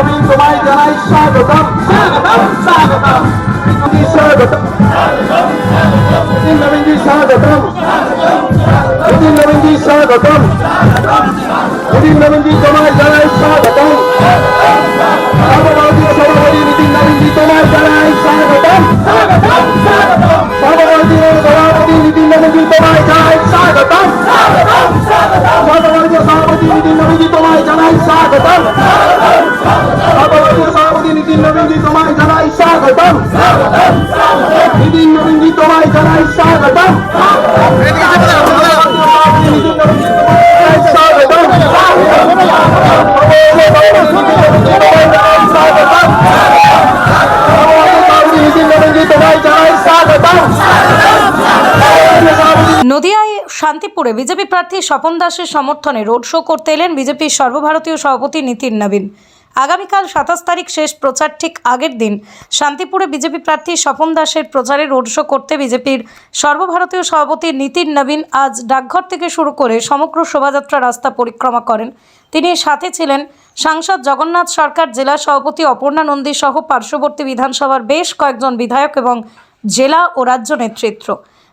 নবীন তোমায় জানাই স্বাগতম স্বাগতম স্বাগতম স্বাগতম নিতিন নবীনজি স্বাগতম নিতিন নবীনজি স্বাগতম নিতিন নবীনজি তোমায় জানাই স্বাগতম সর্বভারতীয় সভাপতি নিতিন নবীনজি তোমায় জানাই স্বাগতম স্বাগতম স্বাগতম সর্বভারতীয় সভাপতি নিতিন নবীনজি তোমায় জানাই স্বাগতম স্বাগতম স্বাগতম সর্বভারতীয় সভাপতি নিতিন নবীনজি তোমায় জানাই স্বাগতম সর্বভারতীয় সভাপতি নিতিন নবীনজি তোমায় জানাই স্বাগতম নিতিন নবীনজি তোমায় জানাই স্বাগতম নদিয়ায় শান্তিপুরে বিজেপি প্রার্থী স্বপন দাসের সমর্থনে রোড শো করতে এলেন বিজেপির সর্বভারতীয় সভাপতি নিতিন নবীন। আগামীকাল 27 তারিখ শেষ প্রচার ঠিক আগের দিন শান্তিপুরে বিজেপি প্রার্থী স্বপন দাসের প্রচারে রোড শো করতে বিজেপির সর্বভারতীয় সভাপতি নিতিন নবীন আজ ডাকঘর থেকে শুরু করে সমগ্র শোভাযাত্রা রাস্তা পরিক্রমা করেন। তিনি সাথে ছিলেন সাংসদ জগন্নাথ সরকার, জেলা সভাপতি অপর্ণা নন্দী সহ পার্শ্ববর্তী বিধানসভার বেশ কয়েকজন বিধায়ক এবং জেলা ও রাজ্য নেতৃত্ব।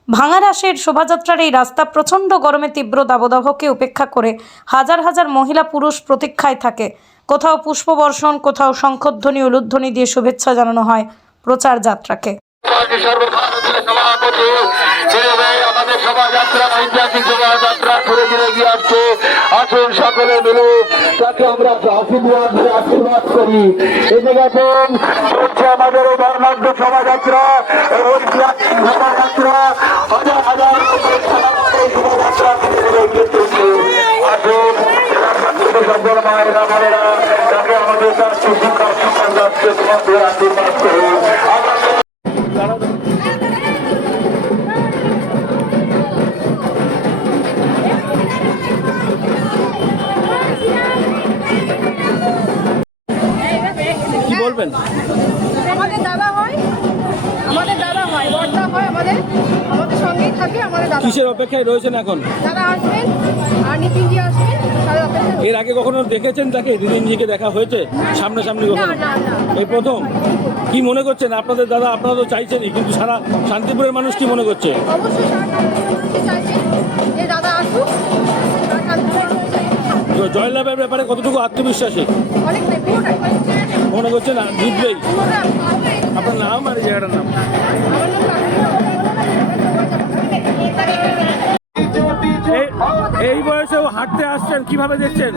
ভাঙা রাশের শোভাযাত্রার এই রাস্তা প্রচণ্ড গরমে তীব্র দাবদাহকে উপেক্ষা করে হাজার হাজার মহিলা পুরুষ প্রতীক্ষায় থাকে। কোথাও পুষ্পবর্ষণ, কোথাও শঙ্খধ্বনি উলুধ্বনি দিয়ে শুভেচ্ছা জানানো হয় প্রচার যাত্রাকে। আমাদের শোভাযাত্রা ঐতিহাসিক শোভাযাত্রা ঘুরে ঘুরে গিয়ে আসছে। আসুন সকলে মিলে তাকে আমরা আশীর্বাদ করি। এতে দেখুন চলছে আমাদের এই বর্ণাঢ্য শোভাযাত্রা, ঐতিহাসিক শোভাযাত্রা, হাজার হাজার শোভাযাত্রা আসুন সকল মায়েরা বোনেরা তাকে আমাদের তার শিক্ষা শিক্ষা যাচ্ছে তোমাদের আশীর্বাদ করুন। কি বলবেন? আমাদের দাদা হয় বড়দা হয়, আমাদের সঙ্গেই থাকে। আমাদের দাদা কিসের অপেক্ষায় রয়েছেন এখন? দাদা আসবেন আর নিতিনজি আসবেন, তাদের অপেক্ষা। এর আগে কখনো দেখেছেন তাকে? নিতিনজিকে দেখা হয়েছে সামনাসামনি কখনো? না। এই প্রথম? কি মনে করছেন আপনাদের দাদা? আপনারা তো চাইছেনই, কিন্তু সারা শান্তিপুরের মানুষ কি মনে করছে? অবশ্যই চাইছেন যে দাদা আসুক। জয়লাভের ব্যাপারে কতটুকু আত্মবিশ্বাসী অনেক পুরোটাই মনে করছেন? জিতবেই? আপনার নাম আর এই জায়গাটার নাম? এই বয়সেও হাঁটতে আসছেন, কিভাবে দেখছেন?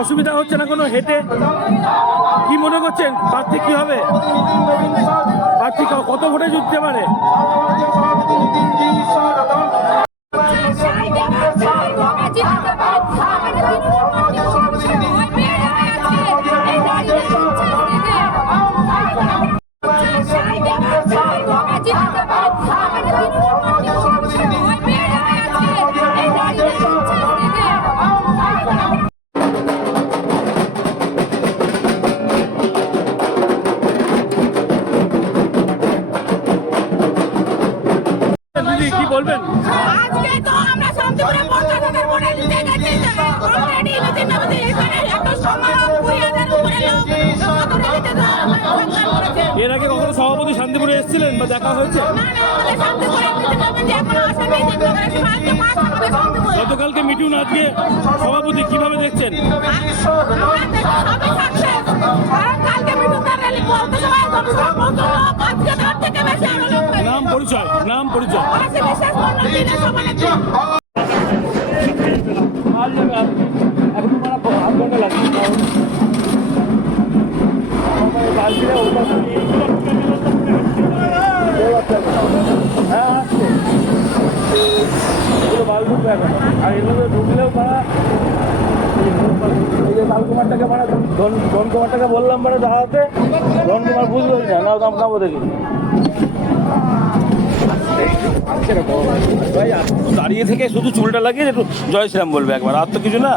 অসুবিধা হচ্ছে না কোনো হেঁটে? কি মনে করছেন প্রার্থী কি হবে? প্রার্থী কত ভোটে জিততে পারে? দিদি কি বলবেন? আজকে তো আমরা শান্তিপুরে পঞ্চায়েতের ভোটে জিতে গেছি। অলরেডি নিতিন নবীন এখানে এত সমারোহ 20,000 উপরে লোক কত রেলিতে এর আগে কখনো সভাপতি শান্তিপুরে এসেছিলেন বা দেখা হয়েছে? আমাদের শান্তিপুরে নিতিন নবীন এখনো আসেনি। আজকে পাঁচ আমাদের শান্তিপুরে। গতকালকে মিঠুন, আজকে সভাপতি, কিভাবে দেখছেন? সবই সাকসেস। কারণ কালকে মিঠুনদার র্যালি বলতে সময় জনসংখ্যা লোক, আজকে তার থেকে বেশি আরো লোক পেয়েছে। নাম পরিচয়? অনেক বিশেষ মন্ডল দিনের সময় আর এগুলো ঢুকলেও তারা এই যে লালকুমারটাকে মানে ধনকুমারটাকে বললাম মানে দাঁড়াতে, ধনকুমার বুঝলোই না। নামো দেখি ভাই, দাঁড়িয়ে থেকে শুধু চুলটা লাগিয়ে একটু জয় শ্রীরাম বলবে একবার, আর তো কিছু না।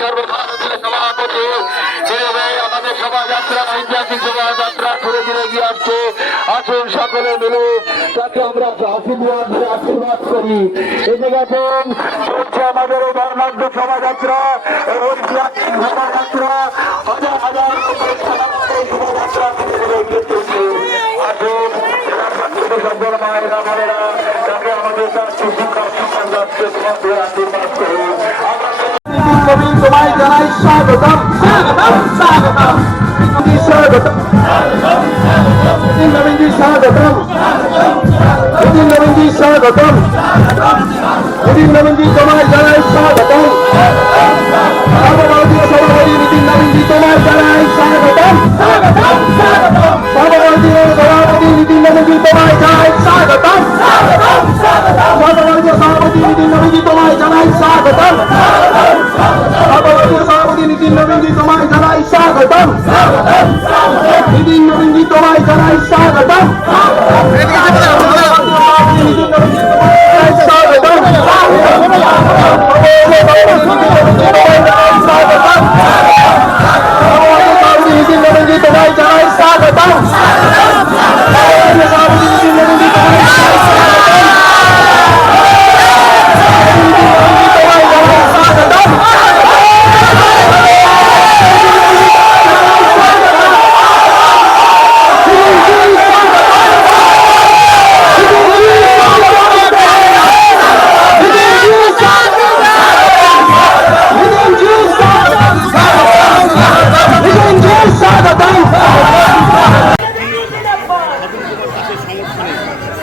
সর্বভারতীয় সভাপতি আমাদের শোভাযাত্রা ঐতিহাসিক শোভাযাত্রা ধীরে ধীরে এগিয়ে আসছে। আসুন সকলে মিলে তাকে আমরা আশীর্বাদ করি। এসে গেছেন চলছে আমাদের এই বর্ণাঢ্য শোভাযাত্রা, এই ঐতিহাসিক শোভাযাত্রা, হাজার হাজার এই শোভাযাত্রা ধীরে ধীরে এগিয়ে চলছে। আসুন সম্পূর্ণ মায়েরা বোনেরা তাকে আমাদের কাছে শিক্ষা শিক্ষা যাচ্ছে তোমাদের আশীর্বাদ করুন। নবীন তোমায় জানাই স্বাগতম স্বাগতম স্বাগতম স্বাগতম নবীনজি স্বাগতম নবীনজি স্বাগতম নবীনজি তোমায় জানাই স্বাগতম সর্বভারতীয় সভাপতি নীতিন নবীনজি তোমায় জানাই স্বাগতম স্বাগতম স্বাগতম সর্বভারতীয় সভাপতি নীতিন নবীনজি তোমায় জানাই স্বাগতম স্বাগতম স্বাগতম সর্বভারতীয় সভাপতি নীতিন নবীনজি তোমায় জানাই স্বাগতম সর্বভারতীয় সভাপতি নীতিন নবীনজি তোমায় জানাই স্বাগতম নীতিন নবীনজি তোমায় জানাই স্বাগতম নীতিন নবীনজি তোমায় জানাই স্বাগতম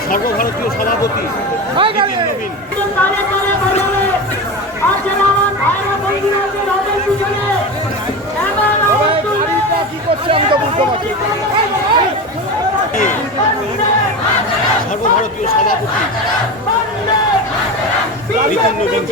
সর্বভারতীয় সভাপতি নীতিন নবীন সর্বভারতীয় সভাপতি নীতিন নবীন